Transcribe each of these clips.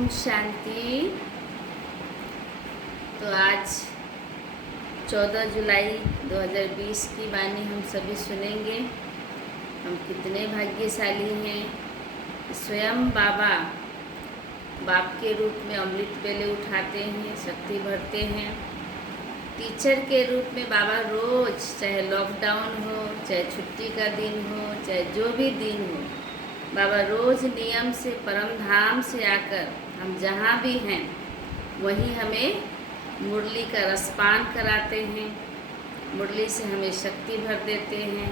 ओम शांति। तो आज 14 जुलाई 2020 की वाणी हम सभी सुनेंगे। हम कितने भाग्यशाली हैं। स्वयं बाबा बाप के रूप में अमृत बेले उठाते हैं, शक्ति भरते हैं। टीचर के रूप में बाबा रोज़, चाहे लॉकडाउन हो, चाहे छुट्टी का दिन हो, चाहे जो भी दिन हो, बाबा रोज़ नियम से परम धाम से आकर हम जहाँ भी हैं वहीं हमें मुरली का रसपान कराते हैं। मुरली से हमें शक्ति भर देते हैं।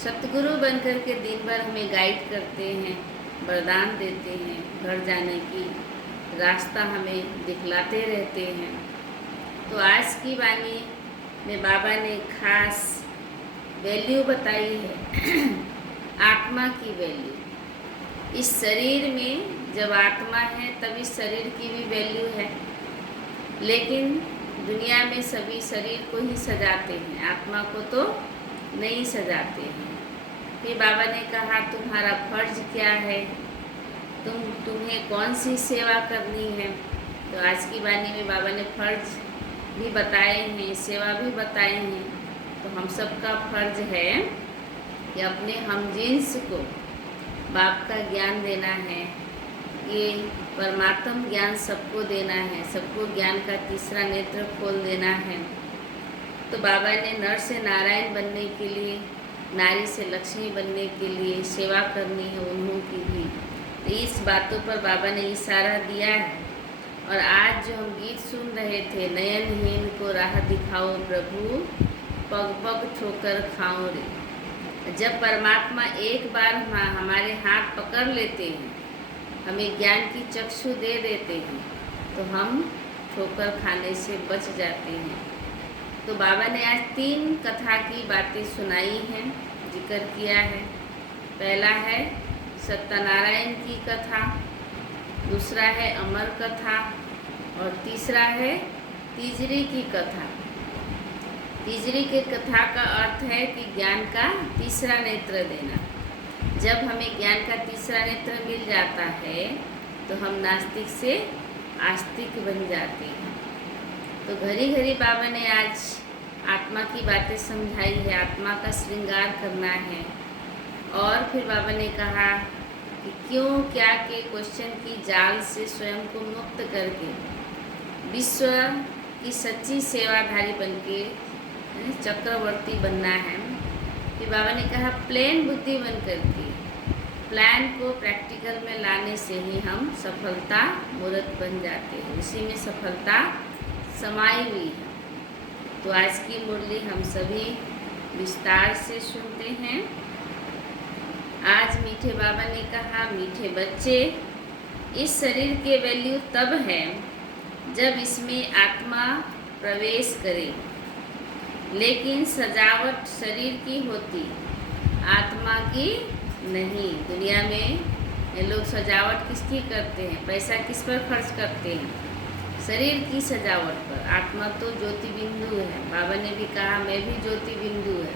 सतगुरु बनकर के दिन भर हमें गाइड करते हैं, वरदान देते हैं, घर जाने की रास्ता हमें दिखलाते रहते हैं। तो आज की वाणी में बाबा ने खास वैल्यू बताई है आत्मा की वैल्यू। इस शरीर में जब आत्मा है तब इस शरीर की भी वैल्यू है, लेकिन दुनिया में सभी शरीर को ही सजाते हैं, आत्मा को तो नहीं सजाते हैं। फिर बाबा ने कहा तुम्हारा फर्ज क्या है, तुम्हें कौन सी सेवा करनी है। तो आज की वाणी में बाबा ने फर्ज भी बताए हैं, सेवा भी बताए हैं। तो हम सबका फर्ज है कि अपने हमजिन्स को बाप का ज्ञान देना है। ये परमात्म ज्ञान सबको देना है, सबको ज्ञान का तीसरा नेत्र खोल देना है। तो बाबा ने नर से नारायण बनने के लिए, नारी से लक्ष्मी बनने के लिए सेवा करनी है उन्हों की भी। तो इस बातों पर बाबा ने इशारा दिया है। और आज जो हम गीत सुन रहे थे, नयनहीन को राह दिखाओ प्रभु, पग पग ठोकर खाओ रे। जब परमात्मा एक बार हमारे हाथ पकड़ लेते हैं, हमें ज्ञान की चक्षु दे देते हैं, तो हम ठोकर खाने से बच जाते हैं। तो बाबा ने आज 3 कथा की बातें सुनाई हैं, जिक्र किया है। पहला है सत्यनारायण की कथा, दूसरा है अमर कथा, और तीसरा है तीजरी की कथा। तीजरी की कथा का अर्थ है कि ज्ञान का तीसरा नेत्र देना। जब हमें ज्ञान का तीसरा नेत्र मिल जाता है तो हम नास्तिक से आस्तिक बन जाते हैं। तो घड़ी घड़ी बाबा ने आज आत्मा की बातें समझाई है, आत्मा का श्रृंगार करना है। और फिर बाबा ने कहा कि क्यों क्या के क्वेश्चन की जाल से स्वयं को मुक्त करके विश्व की सच्ची सेवाधारी बनके चक्रवर्ती बनना है। फिर बाबा ने कहा प्लेन बुद्धि बन करके प्लान को प्रैक्टिकल में लाने से ही हम सफलता मूर्त बन जाते हैं, उसी में सफलता समाई हुई है। तो आज की मुरली हम सभी विस्तार से सुनते हैं। आज मीठे बाबा ने कहा मीठे बच्चे, इस शरीर के वैल्यू तब है जब इसमें आत्मा प्रवेश करे, लेकिन सजावट शरीर की होती, आत्मा की नहीं। दुनिया में लोग सजावट किसकी करते हैं, पैसा किस पर खर्च करते हैं, शरीर की सजावट पर। आत्मा तो ज्योति बिंदु है। बाबा ने भी कहा मैं भी ज्योति बिंदु है,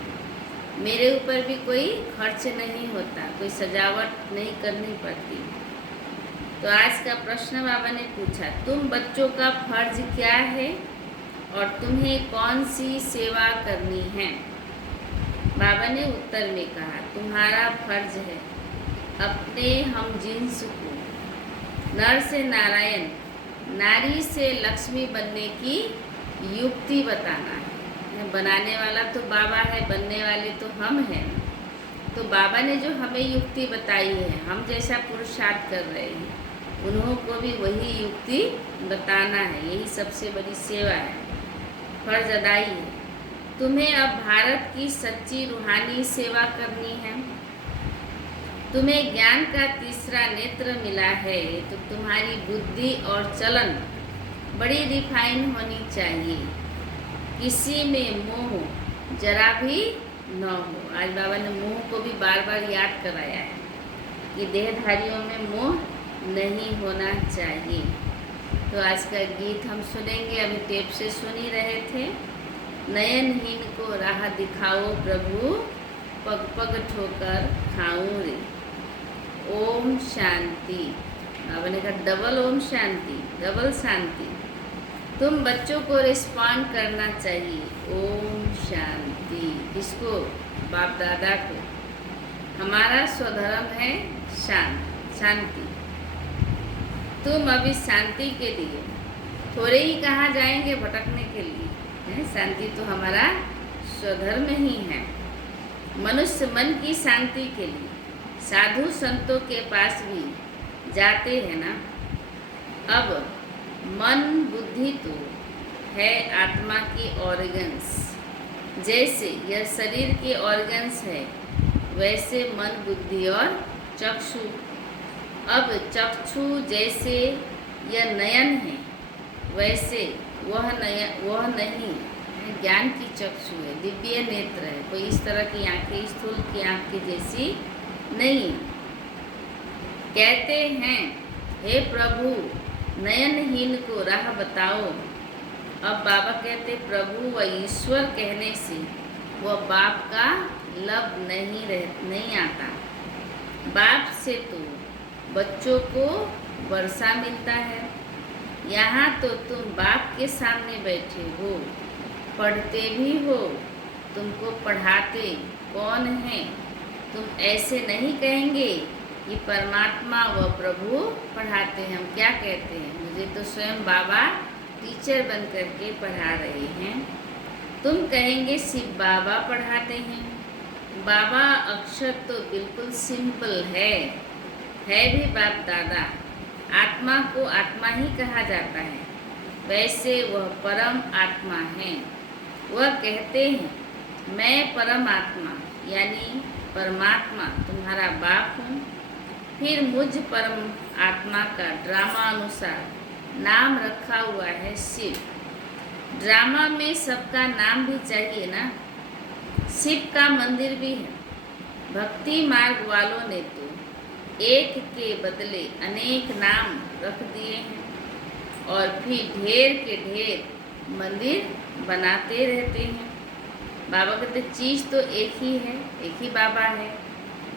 मेरे ऊपर भी कोई खर्च नहीं होता, कोई सजावट नहीं करनी पड़ती। तो आज का प्रश्न बाबा ने पूछा, तुम बच्चों का फर्ज क्या है और तुम्हें कौन सी सेवा करनी है। बाबा ने उत्तर में कहा तुम्हारा फर्ज है अपने हमजिन्स को नर से नारायण, नारी से लक्ष्मी बनने की युक्ति बताना है। बनाने वाला तो बाबा है, बनने वाले तो हम हैं। तो बाबा ने जो हमें युक्ति बताई है, हम जैसा पुरुषार्थ कर रहे हैं, उन्हों को भी वही युक्ति बताना है। यही सबसे बड़ी सेवा है, फर्ज अदाई है। तुम्हें अब भारत की सच्ची रूहानी सेवा करनी है। तुम्हें ज्ञान का तीसरा नेत्र मिला है, तो तुम्हारी बुद्धि और चलन बड़ी रिफाइन होनी चाहिए, किसी में मोह जरा भी न हो। आज बाबा ने मोह को भी बार बार याद कराया है कि देहधारियों में मोह नहीं होना चाहिए। तो आज का गीत हम सुनेंगे, अभी टेप से सुन ही रहे थे। नयनहीन को राह दिखाओ प्रभु, पग पग ठोकर खाऊं रे। ओम शांति। बाबा ने कहा डबल ओम शांति, डबल शांति। तुम बच्चों को रिस्पॉन्ड करना चाहिए ओम शांति। किसको? बाप दादा को। हमारा स्वधर्म है शांति। तुम अभी शांति के लिए थोड़े ही कहाँ जाएंगे भटकने के लिए, शांति तो हमारा स्वधर्म ही है। मनुष्य मन की शांति के लिए साधु संतों के पास भी जाते हैं ना। अब मन बुद्धि तो है आत्मा की ऑर्गन्स, जैसे यह शरीर के ऑर्गन्स है वैसे मन बुद्धि और चक्षु। अब चक्षु जैसे यह नयन है वैसे वह नहीं ज्ञान की चक्षु है, दिव्य नेत्र है। कोई इस तरह की आंखें स्थूल की आंख की जैसी नहीं। कहते हैं हे प्रभु नयनहीन को राह बताओ। अब बाबा कहते प्रभु व ईश्वर कहने से वह बाप का लब नहीं आता। बाप से तो बच्चों को वर्षा मिलता है। यहाँ तो तुम बाप के सामने बैठे हो, पढ़ते भी हो। तुमको पढ़ाते कौन है? तुम ऐसे नहीं कहेंगे कि परमात्मा व प्रभु पढ़ाते हैं। हम क्या कहते हैं? मुझे तो स्वयं बाबा टीचर बन करके पढ़ा रहे हैं। तुम कहेंगे शिव बाबा पढ़ाते हैं। बाबा अक्षर तो बिल्कुल सिंपल है भी बाप दादा। आत्मा को आत्मा ही कहा जाता है, वैसे वह परम आत्मा है। वह कहते हैं मैं परम आत्मा यानी परमात्मा तुम्हारा बाप हूँ। फिर मुझ परम आत्मा का ड्रामा अनुसार नाम रखा हुआ है शिव। ड्रामा में सबका नाम भी चाहिए ना। शिव का मंदिर भी है। भक्ति मार्ग वालों ने तो एक के बदले अनेक नाम रख दिए हैं और फिर ढेर के ढेर मंदिर बनाते रहते हैं। बाबा कहते चीज़ तो एक ही है, एक ही बाबा है।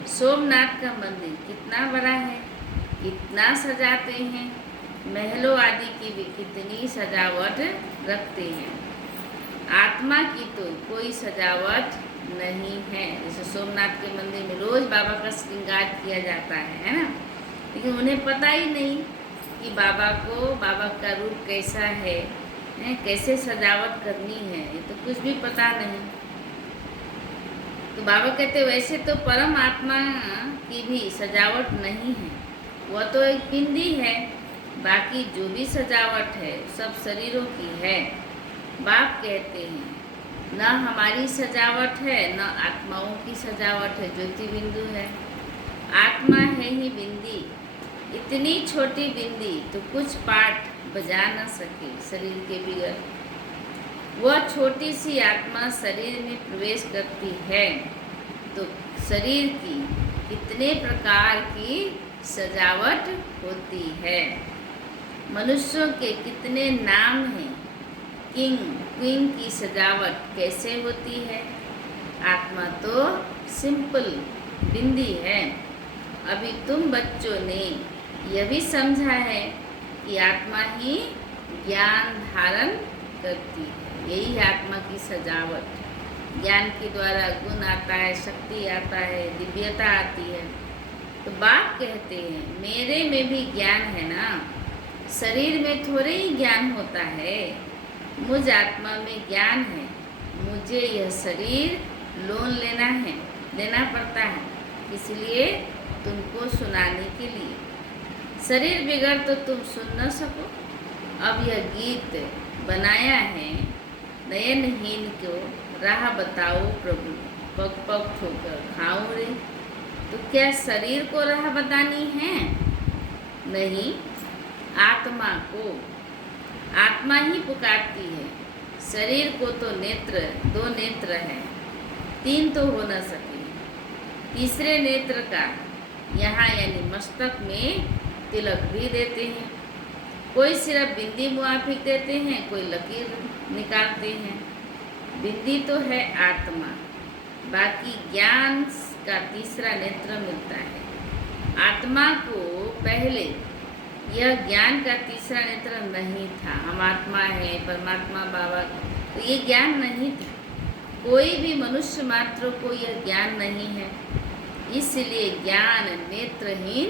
सोमनाथ का मंदिर कितना बड़ा है, कितना सजाते हैं। महलों आदि की भी कितनी सजावट रखते हैं। आत्मा की तो कोई सजावट नहीं है। जैसे सोमनाथ के मंदिर में रोज बाबा का श्रृंगार किया जाता है ना, लेकिन उन्हें पता ही नहीं कि बाबा का रूप कैसा है, कैसे सजावट करनी है, ये तो कुछ भी पता नहीं। तो बाबा कहते वैसे तो परम आत्मा की भी सजावट नहीं है, वह तो एक बिंदी है। बाकी जो भी सजावट है सब शरीरों की है। बाप कहते हैं न हमारी सजावट है न आत्माओं की सजावट है, ज्योति बिंदु है। आत्मा है ही बिंदी। इतनी छोटी बिंदी तो कुछ पाठ बजा न सके शरीर के बिगड़। वह छोटी सी आत्मा शरीर में प्रवेश करती है तो शरीर की कितने प्रकार की सजावट होती है। मनुष्यों के कितने नाम हैं। किंग क्वीन की सजावट कैसे होती है। आत्मा तो सिंपल बिंदी है। अभी तुम बच्चों ने यह भी समझा है कि आत्मा ही ज्ञान धारण करती है। यही आत्मा की सजावट। ज्ञान के द्वारा गुण आता है, शक्ति आता है, दिव्यता आती है। तो बाप कहते हैं मेरे में भी ज्ञान है ना, शरीर में थोड़े ही ज्ञान होता है। मुझ आत्मा में ज्ञान है। मुझे यह शरीर लोन लेना पड़ता है, इसलिए तुमको सुनाने के लिए। शरीर बिगड़ तो तुम सुन न सको। अब यह गीत बनाया है नयनहीन को राह बताओ प्रभु, पग पग ठोकर खाऊं रे। तो क्या शरीर को राह बतानी है? नहीं, आत्मा को। आत्मा ही पुकारती है। शरीर को तो दो नेत्र है, तीन तो हो न सके। तीसरे नेत्र का यहाँ यानी मस्तक में तिलक भी देते हैं। कोई सिर्फ बिंदी मुआफिक देते हैं, कोई लकीर निकालते हैं। बिंदी तो है आत्मा, बाकी ज्ञान का तीसरा नेत्र मिलता है। आत्मा को पहले यह ज्ञान का तीसरा नेत्र नहीं था। हम आत्मा है, परमात्मा बाबा, तो ये ज्ञान नहीं था। कोई भी मनुष्य मात्र को यह ज्ञान नहीं है, इसलिए ज्ञान नेत्रहीन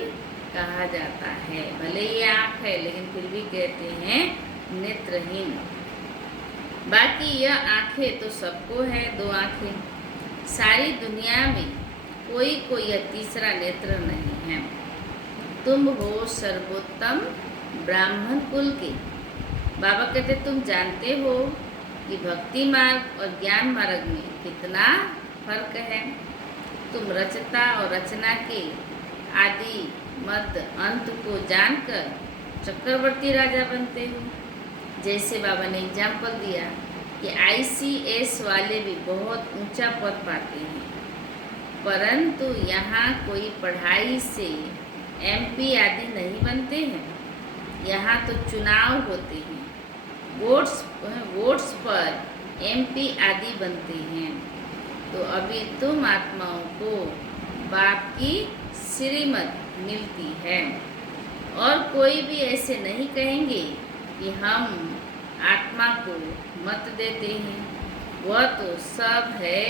कहा जाता है। भले ये आँख है लेकिन फिर भी कहते हैं नेत्रहीन। बाकी यह आँखें तो सबको है, 2 आँखें। सारी दुनिया में कोई को यह तीसरा नेत्र नहीं है। तुम हो सर्वोत्तम ब्राह्मण कुल के। बाबा कहते तुम जानते हो कि भक्ति मार्ग और ज्ञान मार्ग में कितना फर्क है। तुम रचता और रचना के आदि मध्य अंत को जानकर चक्रवर्ती राजा बनते हो। जैसे बाबा ने एग्जाम्पल दिया कि ICS वाले भी बहुत ऊंचा पद पाते हैं, परंतु यहाँ कोई पढ़ाई से MP आदि नहीं बनते हैं। यहाँ तो चुनाव होते हैं, वोट्स पर MP आदि बनते हैं। तो अभी तुम आत्माओं को बाप की श्रीमत मिलती है, और कोई भी ऐसे नहीं कहेंगे कि हम आत्मा को मत देते हैं। वह तो सब है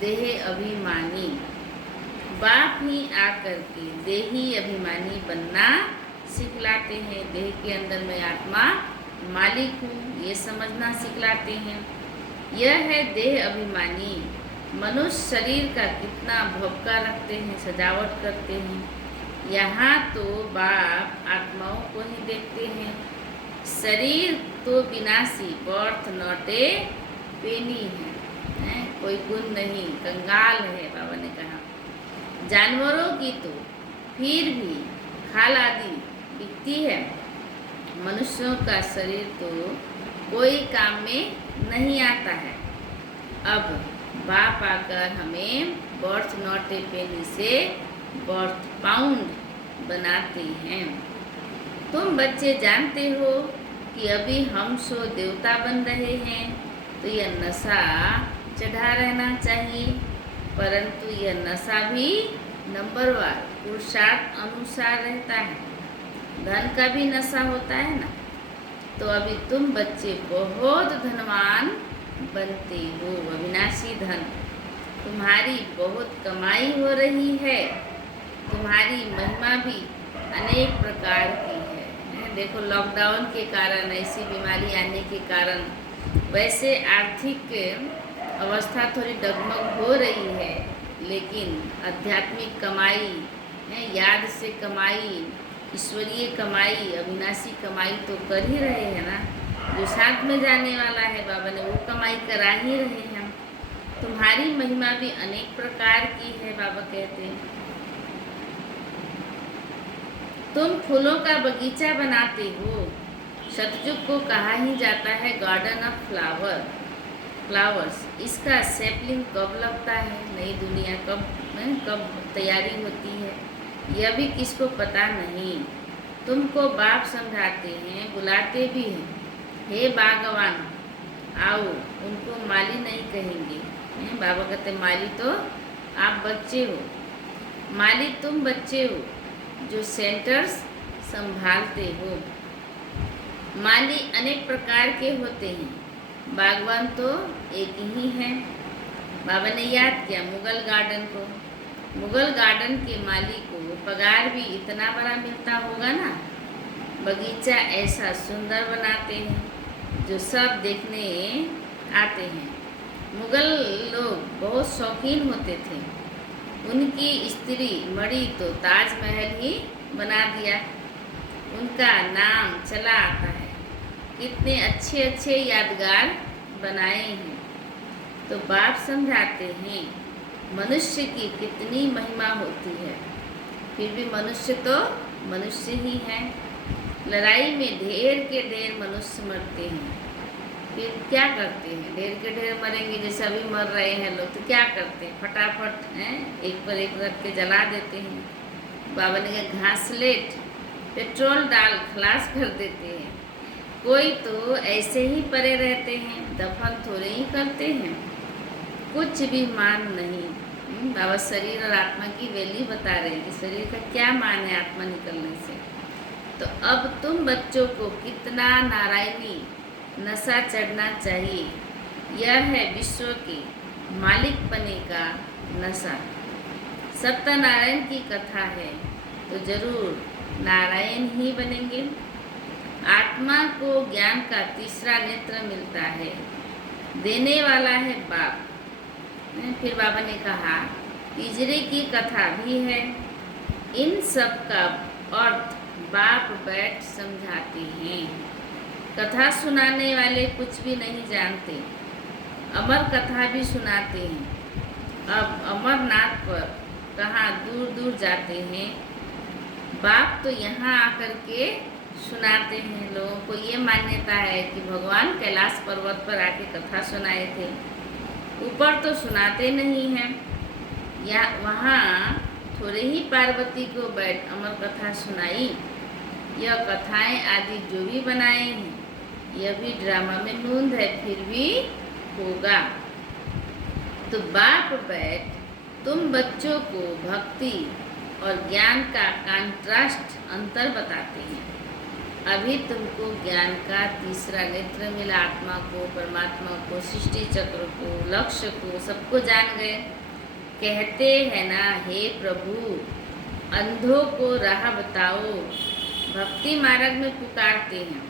देह अभिमानी। बाप ही आकर के देही अभिमानी बनना सिखलाते हैं। देह के अंदर मैं आत्मा मालिक हूँ, ये समझना सिखलाते हैं। यह है देह अभिमानी। मनुष्य शरीर का कितना भवका रखते हैं, सजावट करते हैं। यहाँ तो बाप आत्माओं को ही देखते हैं। शरीर तो विनाशी, बर्थ नॉट ए पेनी है, कोई गुण नहीं, कंगाल है। बाबा ने कहा जानवरों की तो फिर भी खाल आदि बिकती है, मनुष्यों का शरीर तो कोई काम में नहीं आता है। अब बाप आकर हमें बर्थ नॉट ए पेनी से बर्थ पाउंड बनाते हैं। तुम बच्चे जानते हो कि अभी हम सो देवता बन रहे हैं, तो यह नशा चढ़ा रहना चाहिए, परंतु यह नशा भी नंबरवार पुरुषार्थ अनुसार रहता है। धन का भी नशा होता है ना। तो अभी तुम बच्चे बहुत धनवान बनते हो, अविनाशी धन। तुम्हारी बहुत कमाई हो रही है, तुम्हारी महिमा भी अनेक प्रकार की है। देखो लॉकडाउन के कारण, ऐसी बीमारी आने के कारण वैसे आर्थिक अवस्था थोड़ी डगमग हो रही है, लेकिन आध्यात्मिक कमाई है, याद से कमाई, ईश्वरीय कमाई, अविनाशी कमाई तो कर ही रहे हैं ना। जो साथ में जाने वाला है बाबा ने वो कमाई करा ही रहे हैं। तुम्हारी महिमा भी अनेक प्रकार की है। बाबा कहते हैं तुम फूलों का बगीचा बनाते हो। सतयुग को कहा ही जाता है गार्डन ऑफ फ्लावर्स। इसका सैपलिंग कब लगता है, नई दुनिया कब तैयारी होती है, यह भी किसको पता नहीं। तुमको बाप समझाते हैं, बुलाते भी हैं, हे बागवान आओ। उनको माली नहीं कहेंगे। बाबा कहते माली तो आप बच्चे हो, माली तुम बच्चे हो जो सेंटर्स संभालते हो। माली अनेक प्रकार के होते हैं, बागवान तो एक ही है। बाबा ने याद किया मुगल गार्डन को। मुगल गार्डन के माली को पगार भी इतना बड़ा मिलता होगा ना। बगीचा ऐसा सुंदर बनाते हैं जो सब देखने आते हैं। मुगल लोग बहुत शौकीन होते थे। उनकी स्त्री मणि तो ताजमहल ही बना दिया। उनका नाम चला आता है, कितने अच्छे अच्छे यादगार बनाए हैं। तो बाप समझाते हैं मनुष्य की कितनी महिमा होती है, फिर भी मनुष्य तो मनुष्य ही है। लड़ाई में ढेर के ढेर मनुष्य मरते हैं, फिर क्या करते हैं? ढेर के ढेर मरेंगे, जैसे अभी मर रहे हैं लोग, तो क्या करते हैं? फटाफट एक पर एक रख के जला देते हैं। बाबा ने कहा घासलेट पेट्रोल डाल खलास कर देते हैं। कोई तो ऐसे ही पड़े रहते हैं, दफन थोड़े ही करते हैं, कुछ भी मान नहीं। बाबा शरीर और आत्मा की वैल्यू बता रहे हैं कि शरीर का क्या मान है आत्मा निकलने से। तो अब तुम बच्चों को कितना नारायणी नशा चढ़ना चाहिए। यह है विश्व के मालिक बने का नशा। सत्यनारायण की कथा है तो जरूर नारायण ही बनेंगे। आत्मा को ज्ञान का तीसरा नेत्र मिलता है, देने वाला है बाप। फिर बाबा ने कहा तीजरे की कथा भी है। इन सब का अर्थ बाप बैठ समझाते हैं। कथा सुनाने वाले कुछ भी नहीं जानते, अमर कथा भी सुनाते हैं। अब अमरनाथ पर कहाँ दूर दूर जाते हैं, बाप तो यहाँ आकर के सुनाते हैं। लोगों को ये मान्यता है कि भगवान कैलाश पर्वत पर आके कथा सुनाए थे, ऊपर तो सुनाते नहीं हैं। या वहाँ थोड़े ही पार्वती को बैठ अमर कथा सुनाई। यह कथाएं आदि जो भी बनाए हैं यह भी ड्रामा में नूंद है, फिर भी होगा। तो बाप बैठ तुम बच्चों को भक्ति और ज्ञान का कंट्रास्ट अंतर बताते हैं। अभी तुमको ज्ञान का तीसरा नेत्र मिला। आत्मा को, परमात्मा को, सृष्टि चक्र को, लक्ष्य को, सबको जान गए। कहते हैं ना, हे प्रभु अंधों को राह बताओ। भक्ति मार्ग में पुकारते हैं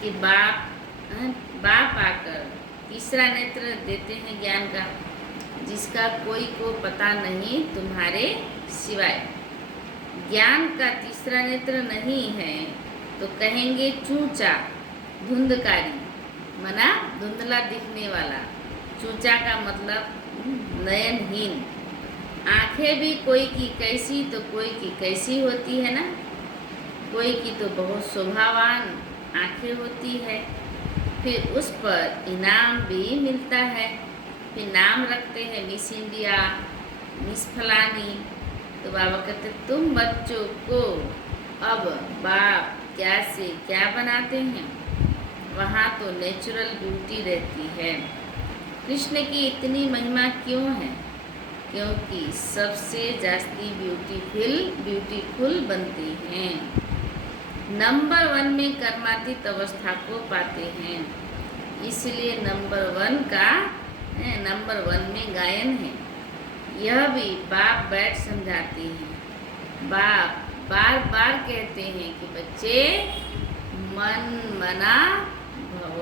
कि बाप आकर तीसरा नेत्र देते हैं ज्ञान का, जिसका कोई को पता नहीं तुम्हारे सिवाय। ज्ञान का तीसरा नेत्र नहीं है तो कहेंगे चूचा, धुंधकारी, मना धुंधला दिखने वाला। चूचा का मतलब नयनहीन। आंखें भी कोई की कैसी तो कोई की कैसी होती है ना। कोई की तो बहुत शोभावान आंखें होती है, फिर उस पर इनाम भी मिलता है। फिर नाम रखते हैं मिस इंडिया, मिस फलानी। तो बाबा कहते तुम बच्चों को अब बाप क्या से क्या बनाते हैं। वहाँ तो नेचुरल ब्यूटी रहती है। कृष्ण की इतनी महिमा क्यों है? क्योंकि सबसे जास्ती ब्यूटीफुल बनते हैं। नंबर 1 में कर्मातीत अवस्था को पाते हैं, इसलिए नंबर 1 में गायन है। यह भी बाप बैठ समझाते हैं। बाप बार बार कहते हैं कि बच्चे मन मना भव।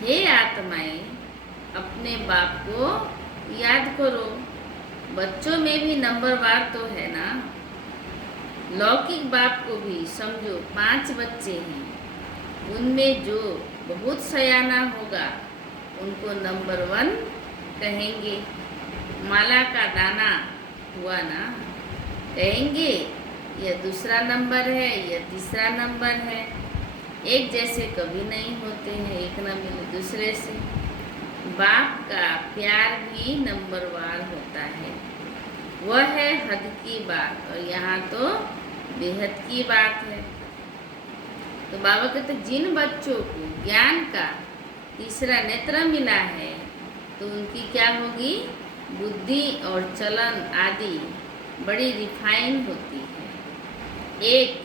हे आत्माएं, अपने बाप को याद करो। बच्चों में भी नंबरवार तो है ना। लौकिक बाप को भी समझो 5 बच्चे हैं, उनमें जो बहुत सयाना होगा उनको नंबर 1 कहेंगे। माला का दाना हुआ ना, कहेंगे यह दूसरा नंबर है, यह तीसरा नंबर है। एक जैसे कभी नहीं होते हैं, एक न मिले दूसरे से। बाप का प्यार भी नंबरवार होता है। वह है हद की बात, और यहाँ तो बेहद की बात है। तो बाबा कहते जिन बच्चों को ज्ञान का तीसरा नेत्र मिला है तो उनकी क्या होगी, बुद्धि और चलन आदि बड़ी रिफाइन होती है। एक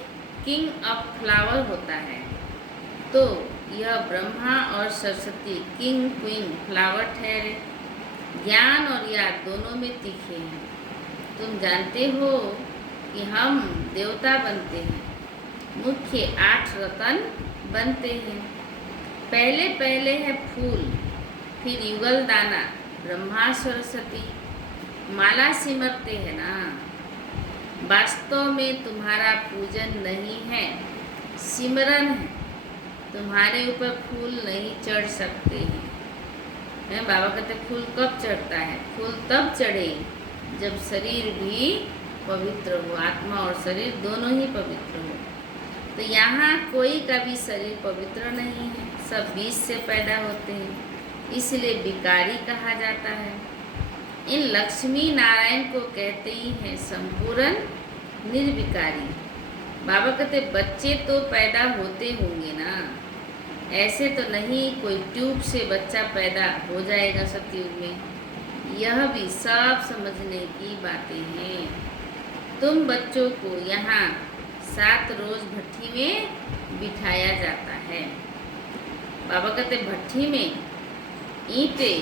किंग ऑफ फ्लावर होता है, तो यह ब्रह्मा और सरस्वती किंग क्वीन फ्लावर ठहरे। ज्ञान और याद दोनों में तीखे हैं। तुम जानते हो कि हम देवता बनते हैं, मुख्य 8 रतन बनते हैं। पहले है फूल, फिर युगल दाना, ब्रह्मा सरस्वती। माला सिमरते हैं ना। वास्तव में तुम्हारा पूजन नहीं है, सिमरन है। तुम्हारे ऊपर फूल नहीं चढ़ सकते हैं। बाबा कहते फूल कब चढ़ता है? फूल तब चढ़े जब शरीर भी पवित्र हो, आत्मा और शरीर दोनों ही पवित्र हो। तो यहाँ कोई का भी शरीर पवित्र नहीं है, सब बीज से पैदा होते हैं, इसलिए विकारी कहा जाता है। इन लक्ष्मी नारायण को कहते ही हैं संपूर्ण निर्विकारी। बाबा कहते बच्चे तो पैदा होते होंगे ना, ऐसे तो नहीं कोई ट्यूब से बच्चा पैदा हो जाएगा सतयुग में। यह भी सब समझने की बातें हैं। तुम बच्चों को यहाँ 7 रोज भट्ठी में बिठाया जाता है। बाबा कहते भट्ठी में ईंटें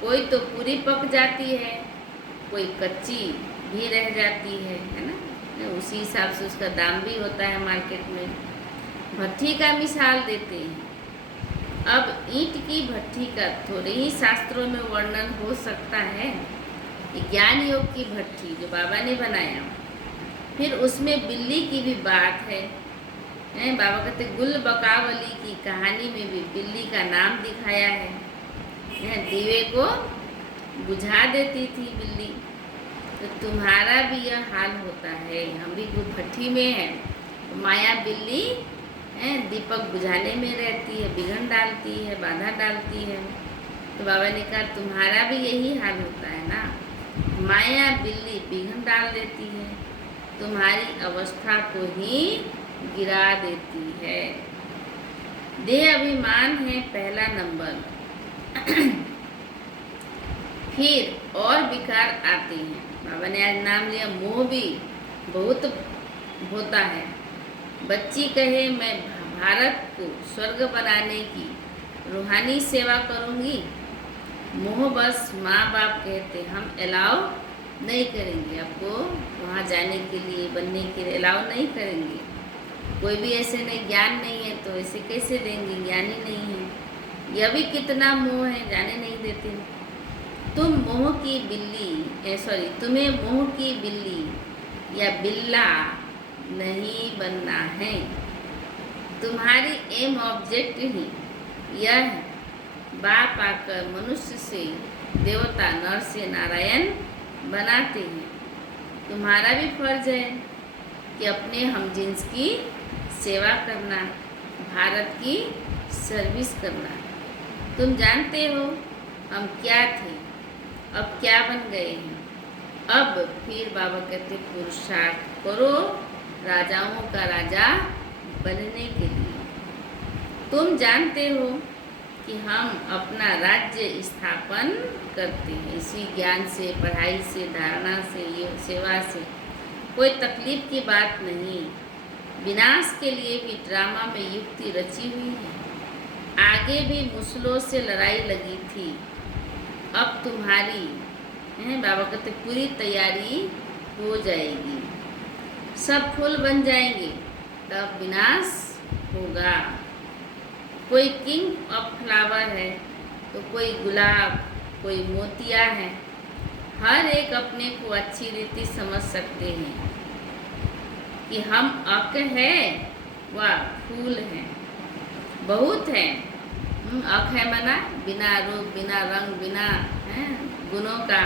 कोई तो पूरी पक जाती है, कोई कच्ची भी रह जाती है ना। उसी हिसाब से उसका दाम भी होता है मार्केट में। भट्ठी का मिसाल देते हैं। अब ईंट की भट्ठी का थोड़े ही शास्त्रों में वर्णन हो सकता है। ज्ञान योग की भट्ठी जो बाबा ने बनाया, फिर उसमें बिल्ली की भी बात है। बाबा कहते गुल बकावली की कहानी में भी बिल्ली का नाम दिखाया है। दीवे को बुझा देती थी बिल्ली। तो तुम्हारा भी यह हाल होता है। हम भी भट्ठी में हैं, माया बिल्ली दीपक बुझाने में रहती है, बिघन डालती है, बाधा डालती है। तो बाबा ने कहा तुम्हारा भी यही हाल होता है ना। माया बिल्ली बिघन डाल देती है, तुम्हारी अवस्था को ही गिरा देती है। देह अभिमान है पहला नंबर। फिर और विकार आते हैं। बाबा ने आज नाम लिया, मोह भी बहुत होता है। बच्ची कहे मैं भारत को स्वर्ग बनाने की रूहानी सेवा करूंगी। मोह बस माँ बाप कहते हम अलाउ नहीं करेंगे, आपको वहाँ जाने के लिए, बनने के लिए अलाउ नहीं करेंगे। कोई भी ऐसे नहीं, ज्ञान नहीं है तो ऐसे कैसे देंगे, ज्ञानी नहीं है। यह भी कितना मोह है, जाने नहीं देते। तुम्हें मोह की बिल्ली या बिल्ला नहीं बनना है। तुम्हारी एम ऑब्जेक्ट ही यह है। बाप आकर मनुष्य से देवता, नर से नारायण बनाते हैं। तुम्हारा भी फर्ज है कि अपने हमजिन्स की सेवा करना, भारत की सर्विस करना। तुम जानते हो हम क्या थे, अब क्या बन गए हैं। अब फिर बाबा कहते पुरुषार्थ करो राजाओं का राजा बनने के लिए। तुम जानते हो कि हम अपना राज्य स्थापन करते हैं इसी ज्ञान से, पढ़ाई से, धारणा से, सेवा से। कोई तकलीफ की बात नहीं। विनाश के लिए भी ड्रामा में युक्ति रची हुई है। आगे भी मुसलों से लड़ाई लगी थी। अब तुम्हारी बाबा कहते पूरी तैयारी हो जाएगी। सब फूल बन जाएंगे, तब विनाश होगा। कोई किंग ऑफ फ्लावर है तो कोई गुलाब, कोई मोतिया है। हर एक अपने को अच्छी रीति समझ सकते हैं कि हम अक है व फूल हैं। बहुत हैं। अक है मना बिना रूप, बिना रंग, बिना गुणों का।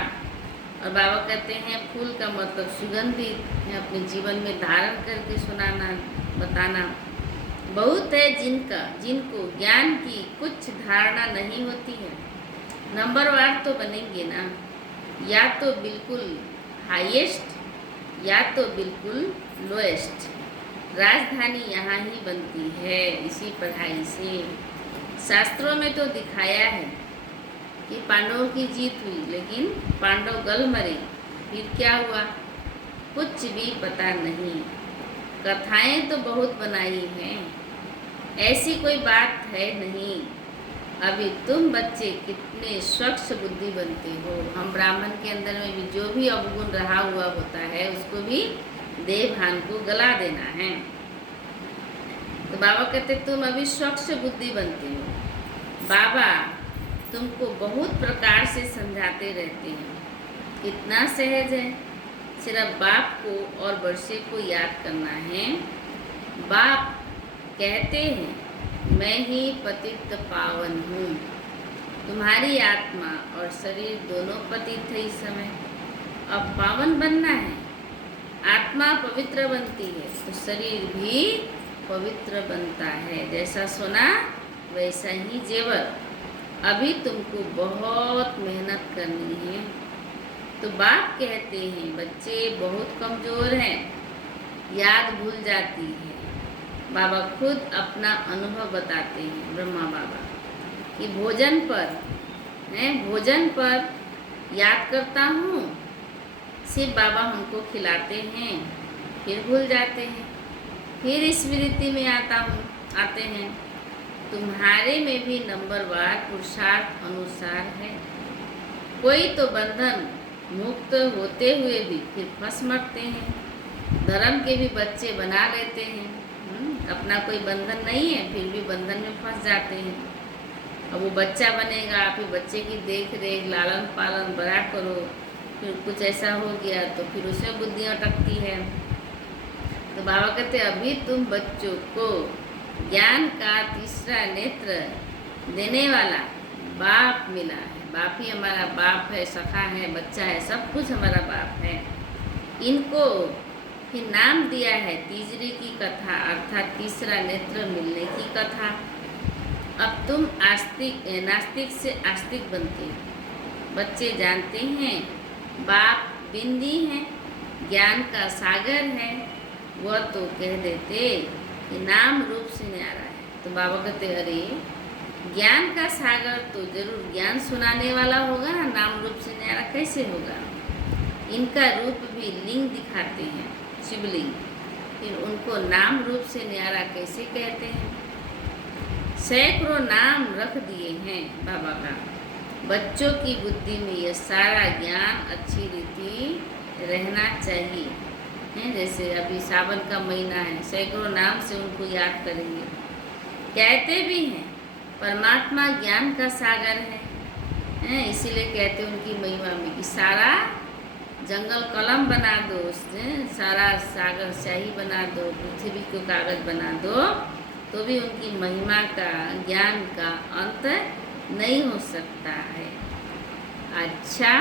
और बाबा कहते हैं फूल का मतलब सुगंधित है, अपने जीवन में धारण करके सुनाना, बताना। बहुत है जिनको ज्ञान की कुछ धारणा नहीं होती है। नंबरवार तो बनेंगे ना, या तो बिल्कुल हाईएस्ट या तो बिल्कुल लोएस्ट। राजधानी यहाँ ही बनती है इसी पढ़ाई से। शास्त्रों में तो दिखाया है कि पांडवों की जीत हुई, लेकिन पांडव गल मरे। फिर क्या हुआ कुछ भी पता नहीं। कथाएं तो बहुत बनाई हैं, ऐसी कोई बात है नहीं। अभी तुम बच्चे कितने स्वच्छ बुद्धि बनते हो। हम ब्राह्मण के अंदर में भी जो भी अवगुण रहा हुआ होता है उसको भी देवभान को गला देना है। तो बाबा कहते तुम अभी स्वच्छ बुद्धि बनते हो। बाबा तुमको बहुत प्रकार से समझाते रहते हैं। कितना सहज है, सिर्फ बाप को और वर्षे को याद करना है। बाप कहते हैं मैं ही पतित पावन हूँ। तुम्हारी आत्मा और शरीर दोनों पतित है इस समय। अब पावन बनना है। आत्मा पवित्र बनती है तो शरीर भी पवित्र बनता है। जैसा सोना वैसा ही जेवर। अभी तुमको बहुत मेहनत करनी है। तो बाप कहते हैं बच्चे बहुत कमज़ोर हैं, याद भूल जाती है। बाबा खुद अपना अनुभव बताते हैं, ब्रह्मा बाबा, कि भोजन पर याद करता हूँ, सिर्फ बाबा हमको खिलाते हैं फिर भूल जाते हैं। फिर स्मृति में आते हैं, तुम्हारे में भी नंबरवार पुरुषार्थ अनुसार है। कोई तो बंधन मुक्त होते हुए भी फिर फंस मरते हैं, धर्म के भी बच्चे बना लेते हैं। अपना कोई बंधन नहीं है फिर भी बंधन में फंस जाते हैं। अब वो बच्चा बनेगा, फिर बच्चे की देख रेख लालन पालन बड़ा करो, फिर कुछ ऐसा हो गया तो फिर उसमें बुद्धि अटकती है। तो बाबा कहते अभी तुम बच्चों को ज्ञान का तीसरा नेत्र देने वाला बाप मिला है। बाप ही हमारा बाप है, सखा है, बच्चा है, सब कुछ हमारा बाप है। इनको फिर नाम दिया है तीसरी की कथा, अर्थात तीसरा नेत्र मिलने की कथा। अब तुम नास्तिक से आस्तिक बनते हो। बच्चे जानते हैं बाप बिंदी है, ज्ञान का सागर है, वह तो कह देते कि नाम रूप से न्यारा है। तो बाबा कहते अरे ज्ञान का सागर तो जरूर ज्ञान सुनाने वाला होगा ना, नाम रूप से न्यारा कैसे होगा। इनका रूप भी लिंग दिखाते हैं, शिवलिंग, फिर उनको नाम रूप से न्यारा कैसे कहते हैं। सैकड़ों नाम रख दिए हैं बाबा का। बच्चों की बुद्धि में यह सारा ज्ञान अच्छी रीति रहना चाहिए है। जैसे अभी सावन का महीना है, सैकड़ों नाम से उनको याद करेंगे। कहते भी हैं परमात्मा ज्ञान का सागर है, इसीलिए कहते हैं उनकी महिमा में कि सारा जंगल कलम बना दो, सारा सागर स्याही बना दो, पृथ्वी को कागज बना दो, तो भी उनकी महिमा का ज्ञान का अंत नहीं हो सकता है। अच्छा,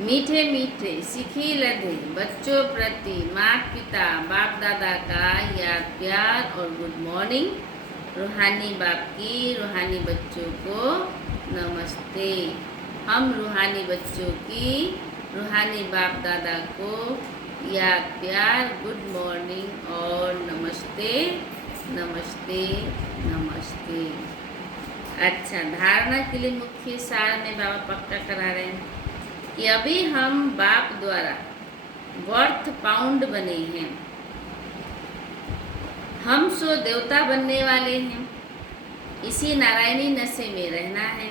मीठे मीठे सीखी लधे बच्चों प्रति माता पिता बाप दादा का याद प्यार और गुड मॉर्निंग। रूहानी बाप की रूहानी बच्चों को नमस्ते। हम रूहानी बच्चों की रूहानी बाप दादा को याद प्यार गुड मॉर्निंग और नमस्ते नमस्ते नमस्ते। अच्छा, धारणा के लिए मुख्य सार में बाबा पक्का करा रहे हैं कि अभी हम बाप द्वारा वर्थ पाउंड बने हैं। हम सो देवता बनने वाले हैं। इसी नारायणी नशे में रहना है।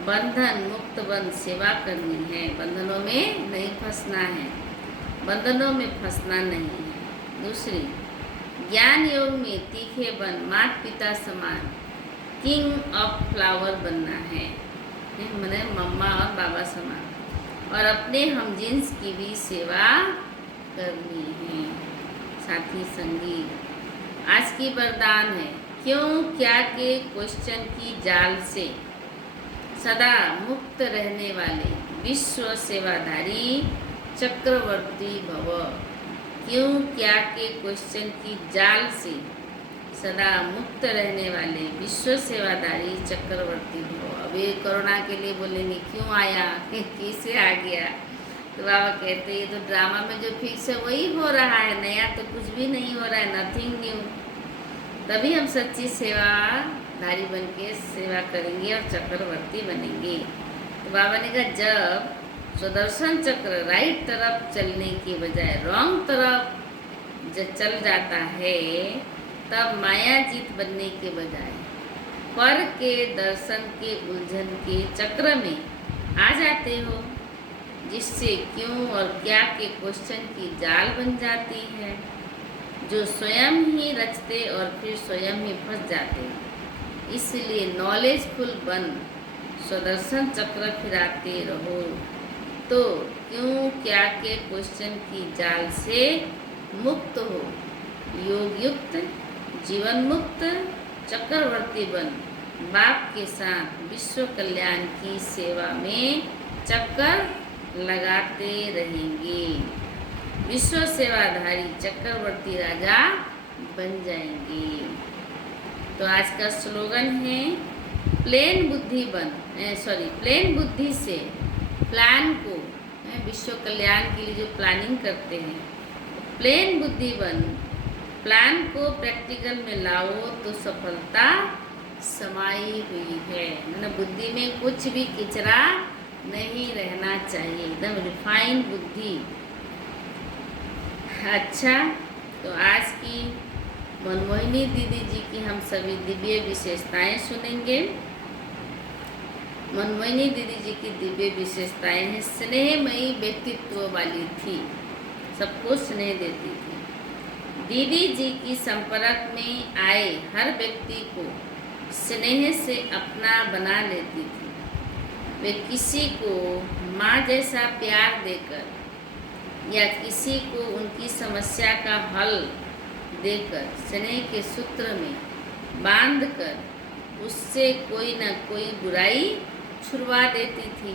बंधन मुक्त बन सेवा करनी है, बंधनों में नहीं फंसना है, बंधनों में फंसना नहीं है। दूसरी, ज्ञान योग में तीखे बन माता पिता समान किंग ऑफ फ्लावर बनना है, मैंने मम्मा और बाबा समान, और अपने हम जिन्स की भी सेवा करनी है। साथी संगी, आज की वरदान है क्यों क्या के क्वेश्चन की जाल से सदा मुक्त रहने वाले विश्व सेवाधारी चक्रवर्ती भव। क्यों क्या के क्वेश्चन की जाल से सदा मुक्त रहने वाले विश्व सेवाधारी चक्रवर्ती भव। अब ये कोरोना के लिए बोलेंगे क्यों आया, कैसे आ गया, तो बाबा कहते ये तो ड्रामा में जो फिक्स है वही हो रहा है, नया तो कुछ भी नहीं हो रहा है, नथिंग न्यू। तभी हम सच्ची सेवाधारी बन के सेवा करेंगे और चक्रवर्ती बनेंगे। तो बाबा ने कहा जब सुदर्शन चक्र राइट तरफ चलने के बजाय रॉन्ग तरफ जब चल जाता है, तब माया जीत बनने के बजाय पर के दर्शन के उलझन के चक्र में आ जाते हो, जिससे क्यों और क्या के क्वेश्चन की जाल बन जाती है, जो स्वयं ही रचते और फिर स्वयं ही फंस जाते हैं। इसलिए नॉलेजफुल बन सुदर्शन चक्र फिराते रहो, तो क्यों क्या के क्वेश्चन की जाल से मुक्त हो, योग युक्त जीवन मुक्त चक्रवर्ती बन बाप के साथ विश्व कल्याण की सेवा में चक्कर लगाते रहेंगे। विश्व सेवाधारी चक्रवर्ती राजा बन जाएंगे। तो आज का स्लोगन है प्लेन बुद्धि से प्लान को, विश्व कल्याण के लिए जो प्लानिंग करते हैं, प्लेन बुद्धि बन प्लान को प्रैक्टिकल में लाओ तो सफलता समाई हुई है। मतलब बुद्धि में कुछ भी किचरा नहीं रहना चाहिए, एकदम रिफाइंड बुद्धि। अच्छा, तो आज की मनमोहिनी दीदी जी की हम सभी दिव्य विशेषताएं सुनेंगे। मनमोहिनी दीदी जी की दिव्य विशेषताएं हैं, स्नेहमयी व्यक्तित्व वाली थी, सबको स्नेह देती थी। दीदी जी की संपर्क में आए हर व्यक्ति को स्नेह से अपना बना लेती थी। वे किसी को माँ जैसा प्यार देकर या किसी को उनकी समस्या का हल देकर स्नेह के सूत्र में बांधकर उससे कोई न कोई बुराई छुड़वा देती थी।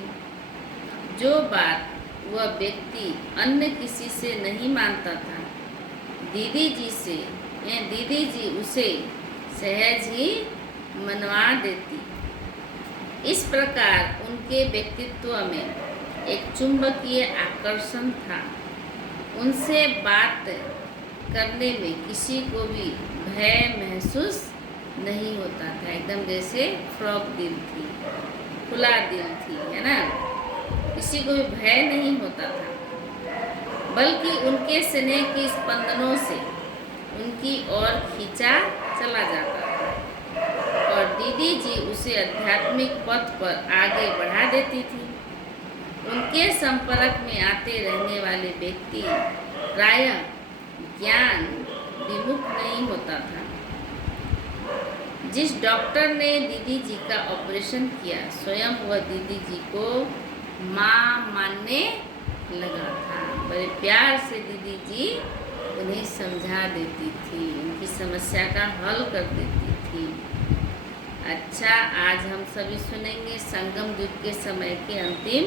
जो बात वह व्यक्ति अन्य किसी से नहीं मानता था, दीदी जी उसे सहज ही मनवा देती। इस प्रकार उनके व्यक्तित्व में एक चुंबकीय आकर्षण था। उनसे बात करने में किसी को भी भय महसूस नहीं होता था। एकदम जैसे फ्रॉक दिल थी, खुला दिल थी, है ना। किसी को भी भय नहीं होता था, बल्कि उनके स्नेह की स्पंदनों से उनकी ओर खींचा चला जाता था और दीदी जी उसे आध्यात्मिक पथ पर आगे बढ़ा देती थी। उनके संपर्क में आते रहने वाले व्यक्ति प्रायः ज्ञान विमुख नहीं होता था। जिस डॉक्टर ने दीदी जी का ऑपरेशन किया, स्वयं वह दीदी जी को माँ मानने लगा था। बड़े प्यार से दीदी जी उन्हें समझा देती थी, उनकी समस्या का हल कर देती थी। अच्छा, आज हम सभी सुनेंगे संगम युग के समय के अंतिम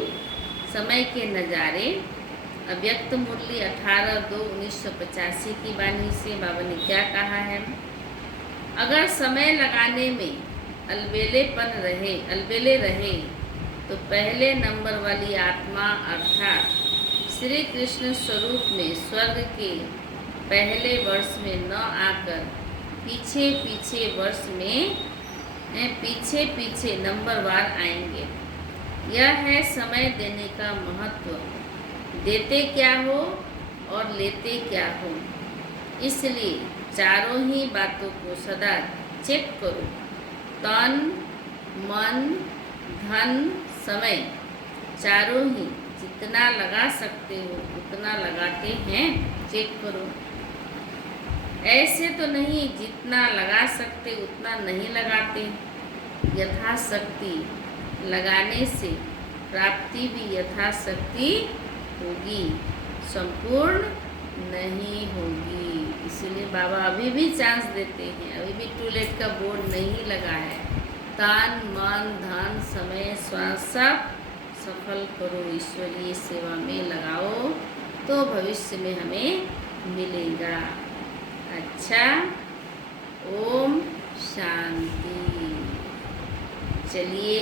समय के नज़ारे। अव्यक्त मुरली 18/2/1985 की वाणी से बाबा ने क्या कहा है। अगर समय लगाने में अलबेले रहे तो पहले नंबर वाली आत्मा अर्थात श्री कृष्ण स्वरूप में स्वर्ग के पहले वर्ष में न आकर पीछे नंबरवार आएंगे। यह है समय देने का महत्व, देते क्या हो और लेते क्या हो। इसलिए चारों ही बातों को सदा चेक करो। तन, मन, धन, समय, चारों ही जितना लगा सकते हो उतना लगाते हैं, चेक करो। ऐसे तो नहीं जितना लगा सकते उतना नहीं लगाते। यथाशक्ति लगाने से प्राप्ति भी यथाशक्ति होगी, संपूर्ण नहीं होगी। इसीलिए बाबा अभी भी चांस देते हैं, अभी भी टूलेट का बोर्ड नहीं लगा है। तन, मन, धन, समय, श्वास सब सफल करो, ईश्वरीय सेवा में लगाओ तो भविष्य में हमें मिलेगा। अच्छा, ओम शांति। चलिए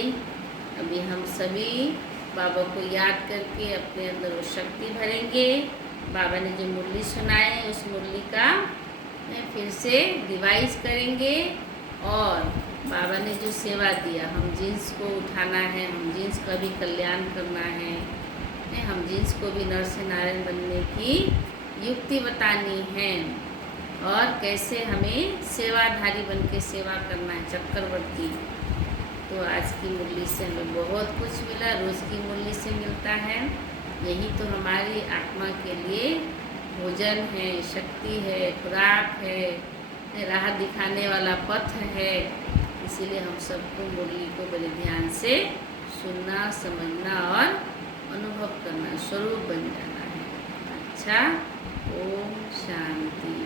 अभी हम सभी बाबा को याद करके अपने अंदर वो शक्ति भरेंगे। बाबा ने जो मुरली सुनाए उस मुरली का फिर से रिवाइज करेंगे और बाबा ने जो सेवा दिया, हम जिन्स को उठाना है, हम जिन्स का भी कल्याण करना है, हम जिन्स को भी नर से नारायण बनने की युक्ति बतानी है और कैसे हमें सेवाधारी बन के सेवा करना है, चक्रवर्ती। तो आज की मुरली से हमें बहुत कुछ मिला, रोज़ की मुरली से मिलता है। यही तो हमारी आत्मा के लिए भोजन है, शक्ति है, खुराक है, राह दिखाने वाला पथ है। इसीलिए हम सबको मुरली को बड़े ध्यान से सुनना, समझना और अनुभव करना, स्वरूप बन जाना है। अच्छा, ओम शांति।